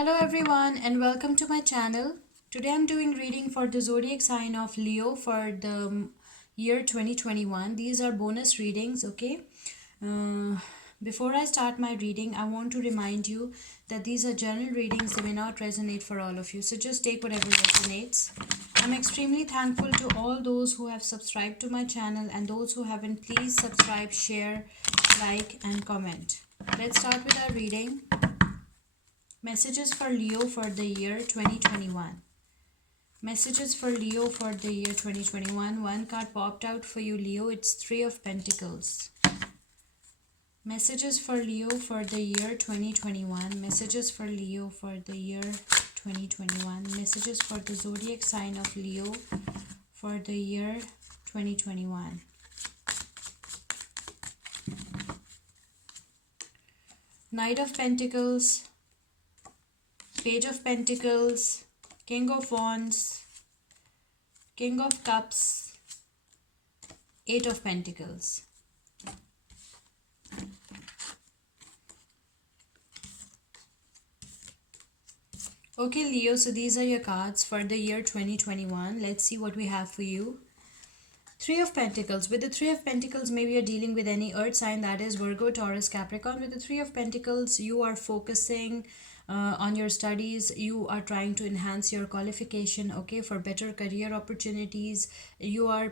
Hello everyone and welcome to my channel. Today I'm doing reading for the zodiac sign of Leo for the year 2021. These are bonus readings, okay? Uh, Before I start my reading, I want to remind you that these are general readings. They may not resonate for all of you. So just take whatever resonates. I'm extremely thankful to all those who have subscribed to my channel and those who haven't. Please subscribe, share, like and comment. Let's start with our reading. Messages for Leo for the year 2021. Messages for Leo for the year 2021. One card popped out for you, Leo. It's Three of Pentacles. Messages for Leo for the year 2021. Messages for Leo for the year 2021. Messages for the zodiac sign of Leo for the year 2021. Knight of Pentacles, Page of Pentacles, King of Wands, King of Cups, Eight of Pentacles. Okay, Leo, so these are your cards for the year 2021. Let's see what we have for you. Three of Pentacles. With the Three of Pentacles, maybe you're dealing with any earth sign, that is Virgo, Taurus, Capricorn. With the Three of Pentacles, you are focusing on your studies. You are trying to enhance your qualification, okay, for better career opportunities. You are,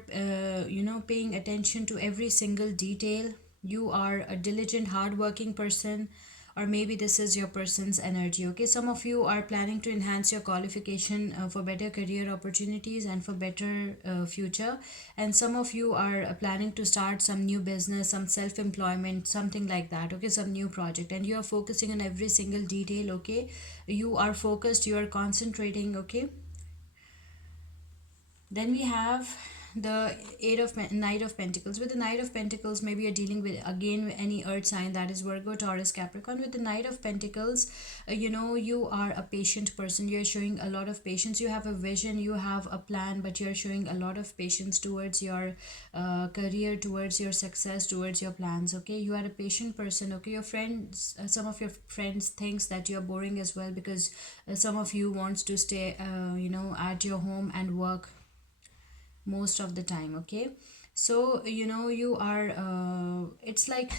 paying attention to every single detail. You are a diligent, hardworking person, or maybe this is your person's energy. Okay, some of you are planning to enhance your qualification for better career opportunities and for better future, and some of you are planning to start some new business, some self-employment, something like that. Okay, some new project, and you are focusing on every single detail. Okay, you are focused, you are concentrating. Okay, then we have the Knight of Pentacles. With the Knight of Pentacles, maybe you're dealing with again any earth sign, that is Virgo, Taurus, Capricorn. With the Knight of Pentacles, you are a patient person. You're showing a lot of patience. You have a vision, you have a plan, but you're showing a lot of patience towards your career, towards your success, towards your plans. Okay, you are a patient person. Okay, your friends, some of your friends thinks that you're boring as well, because some of you wants to stay at your home and work most of the time. Okay, so you are it's like,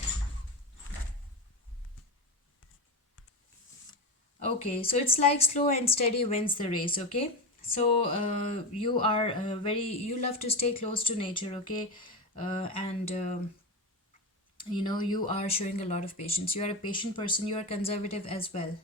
okay, so it's like slow and steady wins the race. Okay, so you are very, you love to stay close to nature. Okay, and you are showing a lot of patience. You are a patient person. You are conservative as well.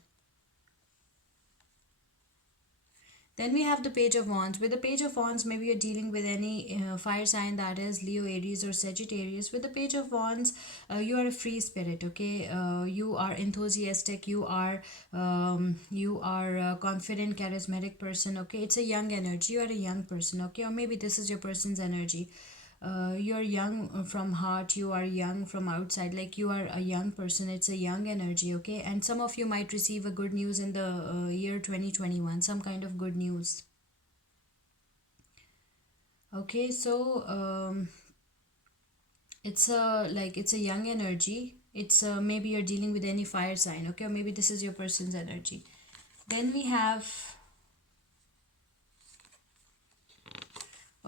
Then we have the Page of Wands. With the Page of Wands, maybe you're dealing with any fire sign, that is Leo, Aries, or Sagittarius. With the Page of Wands, you are a free spirit. Okay, you are enthusiastic. You are a confident, charismatic person. Okay, it's a young energy. You are a young person. Okay, or maybe this is your person's energy. You're young from heart, you are young from outside, like you are a young person. It's a young energy. Okay, and some of you might receive a good news in the year 2021, some kind of good news. Okay, so it's a young energy. It's maybe you're dealing with any fire sign. Okay, or maybe this is your person's energy. Then we have,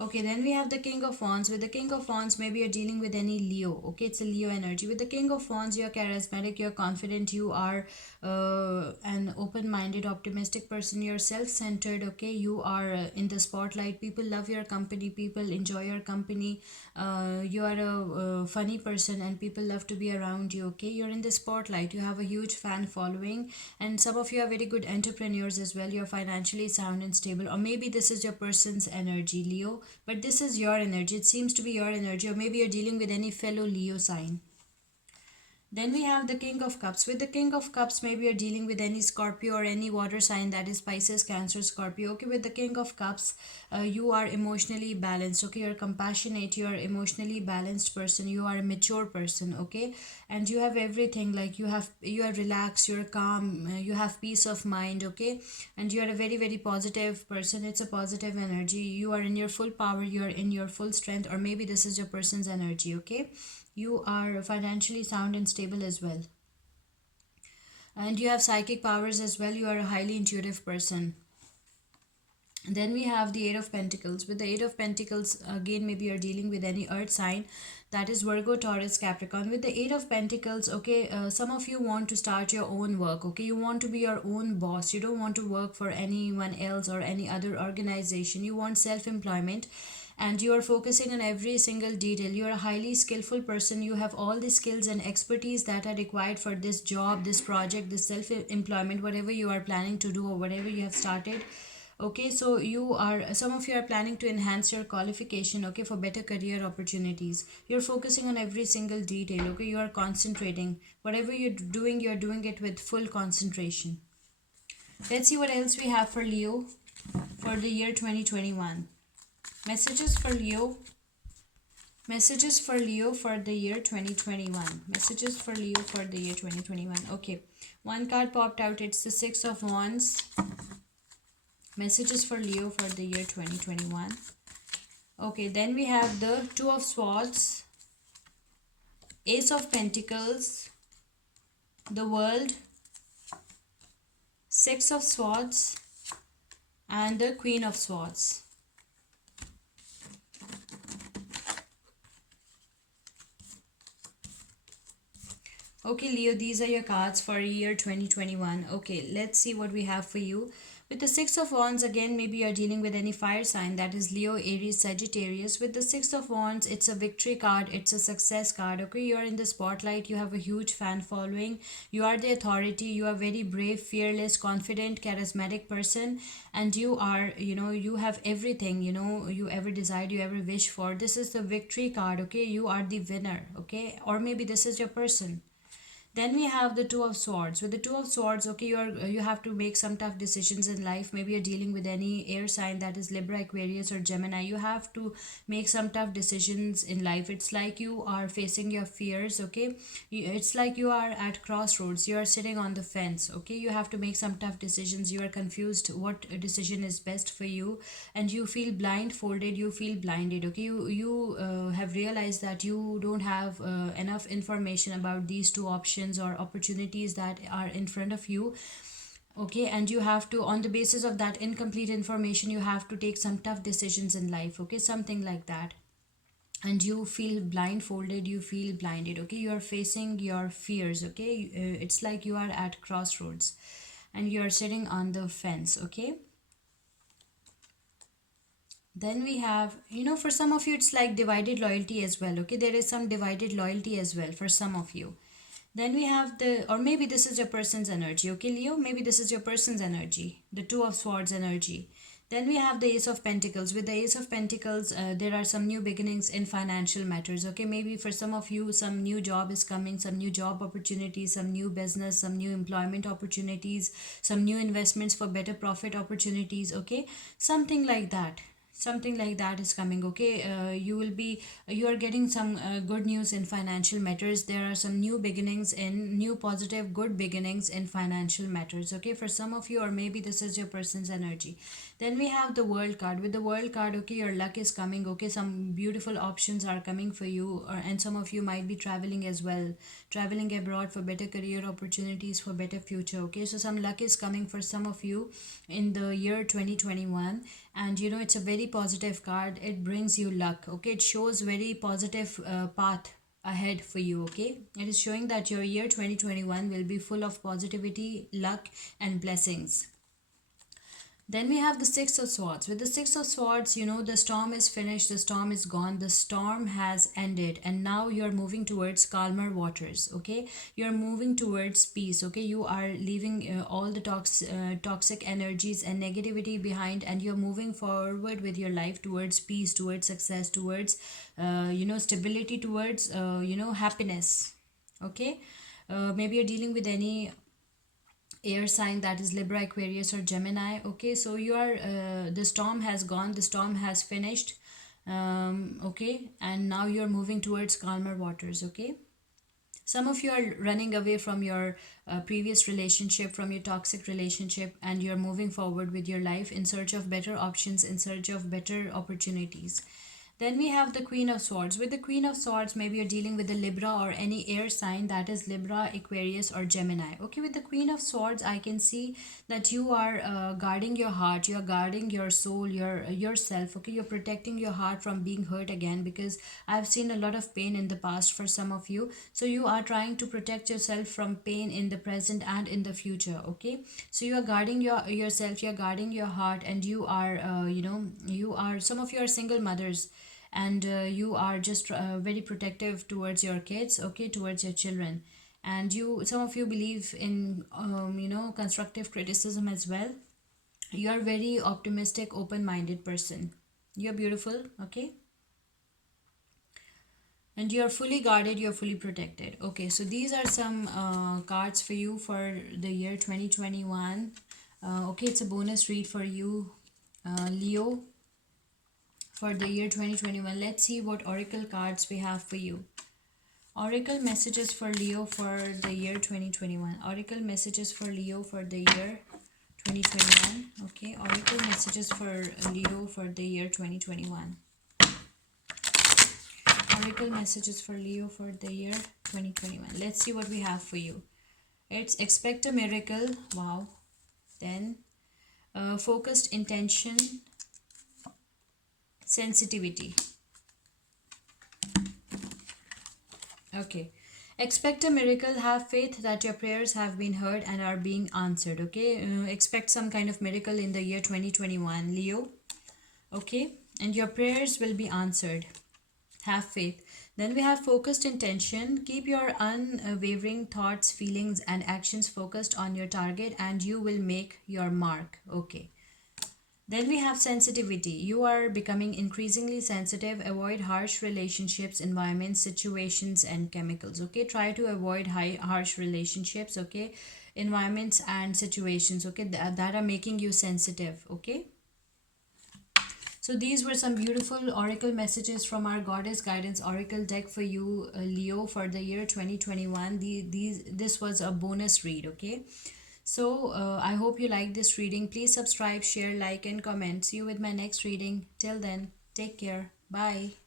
okay, then we have the King of Wands. With the King of Wands, maybe you're dealing with any Leo. Okay, it's a Leo energy. With the King of Wands, you're charismatic, you're confident, you are an open minded, optimistic person, you're self centered. Okay, you are in the spotlight. People love your company, people enjoy your company. You are a funny person, and people love to be around you. Okay, you're in the spotlight, you have a huge fan following, and some of you are very good entrepreneurs as well. You're financially sound and stable, or maybe this is your person's energy, Leo, but this is your energy. It seems to be your energy, or maybe you're dealing with any fellow Leo sign. Then we have the King of Cups. With the King of Cups, maybe you're dealing with any Scorpio or any water sign, that is Pisces, Cancer, Scorpio. Okay, with the King of Cups, you are emotionally balanced. Okay, you're compassionate, you're emotionally balanced person, you are a mature person. Okay, and you have everything, like you are relaxed, you're calm, you have peace of mind. Okay, and you are a very, very positive person. It's a positive energy. You are in your full power, you are in your full strength, or maybe this is your person's energy. Okay, you are financially sound and stable as well. and you have psychic powers as well. You are a highly intuitive person. Then we have the Eight of Pentacles. With the Eight of Pentacles, again, maybe you're dealing with any earth sign, that is Virgo, Taurus, Capricorn. With the Eight of Pentacles, okay, some of you want to start your own work, okay? You want to be your own boss. You don't want to work for anyone else or any other organization. You want self-employment, and you are focusing on every single detail. You are a highly skillful person. You have all the skills and expertise that are required for this job, this project, this self-employment, whatever you are planning to do or whatever you have started. Okay, so you are, some of you are planning to enhance your qualification, okay, for better career opportunities. You're focusing on every single detail, okay? You are concentrating. Whatever you're doing it with full concentration. Let's see what else we have for Leo for the year 2021. Messages for Leo. Messages for Leo for the year 2021. Messages for Leo for the year 2021. Okay, one card popped out. It's the Six of Wands. Messages for Leo for the year 2021. Okay, then we have the Two of Swords, Ace of Pentacles, the World, Six of Swords, and the Queen of Swords. Okay, Leo, these are your cards for year 2021. Okay, let's see what we have for you. With the Six of Wands, again, maybe you're dealing with any fire sign, that is Leo, Aries, Sagittarius. With the Six of Wands, it's a victory card, it's a success card. Okay, you're in the spotlight, you have a huge fan following, you are the authority, you are very brave, fearless, confident, charismatic person, and you are, you have everything, you ever desired, you ever wish for. This is the victory card, okay? You are the winner, okay? Or maybe this is your person. Then we have the Two of Swords. With the Two of Swords, okay, you have to make some tough decisions in life. Maybe you're dealing with any air sign, that is Libra, Aquarius, or Gemini. You have to make some tough decisions in life. It's like you are facing your fears, okay? It's like you are at crossroads. You are sitting on the fence, okay? You have to make some tough decisions. You are confused what decision is best for you, and you feel blindfolded. You feel blinded, okay? You have realized that you don't have enough information about these two options or opportunities that are in front of you, okay? And you have to, on the basis of that incomplete information, you have to take some tough decisions in life, okay? Something like that. And you feel blindfolded, you feel blinded, okay? You are facing your fears, okay? It's like you are at crossroads and you are sitting on the fence, okay? Then we have, for some of you, it's like divided loyalty as well, okay? There is some divided loyalty as well for some of you. Then we have or maybe this is your person's energy, okay, Leo? Maybe this is your person's energy, the Two of Swords energy. Then we have the Ace of Pentacles. With the Ace of Pentacles, there are some new beginnings in financial matters, okay? Maybe for some of you, some new job is coming, some new job opportunities, some new business, some new employment opportunities, some new investments for better profit opportunities, okay? Something like that. Something like that is coming, okay? You are getting some good news in financial matters. There are some new beginnings in new positive good beginnings in financial matters, okay, for some of you, or maybe this is your person's energy. Then we have the World card. With the World card, okay, your luck is coming, okay? Some beautiful options are coming for you, and some of you might be traveling as well, traveling abroad for better career opportunities, for better future, okay? So some luck is coming for some of you in the year 2021. And it's a very positive card. It brings you luck, okay? It shows very positive path ahead for you, okay? It is showing that your year 2021 will be full of positivity, luck, and blessings. Then we have the Six of Swords. With the Six of Swords, the storm is finished, the storm is gone, the storm has ended, and now you're moving towards calmer waters, okay? You're moving towards peace, okay? You are leaving all the toxic energies and negativity behind, and you're moving forward with your life towards peace, towards success, towards, stability, towards, happiness, okay? Maybe you're dealing with any air sign, that is Libra, Aquarius, or Gemini, okay? So you are the storm has gone, the storm has finished, okay? And now you're moving towards calmer waters, okay? Some of you are running away from your previous relationship, from your toxic relationship, and you're moving forward with your life in search of better options, in search of better opportunities. Then we have the Queen of Swords. With the Queen of Swords, maybe you're dealing with the Libra or any air sign, that is Libra, Aquarius, or Gemini. Okay, with the Queen of Swords, I can see that you are guarding your heart, you are guarding your soul, yourself. Okay, you're protecting your heart from being hurt again, because I've seen a lot of pain in the past for some of you. So you are trying to protect yourself from pain in the present and in the future. Okay, so you are guarding yourself, you are guarding your heart, and you are you are, some of you are single mothers, and you are just very protective towards your kids, okay, towards your children. And you, some of you believe in constructive criticism as well. You are very optimistic, open minded person. You're beautiful, okay, and you're fully guarded, you're fully protected. Okay, so these are some cards for you for the year 2021. Okay, it's a bonus read for you, Leo, for the year 2021. Let's see what oracle cards we have for you. Oracle messages for Leo for the year 2021. Oracle messages for Leo for the year 2021. Okay, oracle messages for Leo for the year 2021. Oracle messages for Leo for the year 2021. Let's see what we have for you. It's expect a miracle. Wow. Then focused intention, sensitivity. Okay. Expect a miracle. Have faith that your prayers have been heard and are being answered. Okay. Expect some kind of miracle in the year 2021, Leo. Okay. And your prayers will be answered. Have faith. Then we have focused intention. Keep your unwavering thoughts, feelings, and actions focused on your target, and you will make your mark. Okay. Then we have sensitivity. You are becoming increasingly sensitive. Avoid harsh relationships, environments, situations, and chemicals. Okay, try to avoid harsh relationships. Okay, environments and situations. Okay, that are making you sensitive. Okay. So these were some beautiful oracle messages from our Goddess Guidance Oracle deck for you, Leo, for the year 2021. This was a bonus read, okay? So I hope you like this reading. Please subscribe, share, like, and comment. See you with my next reading. Till then, take care. Bye.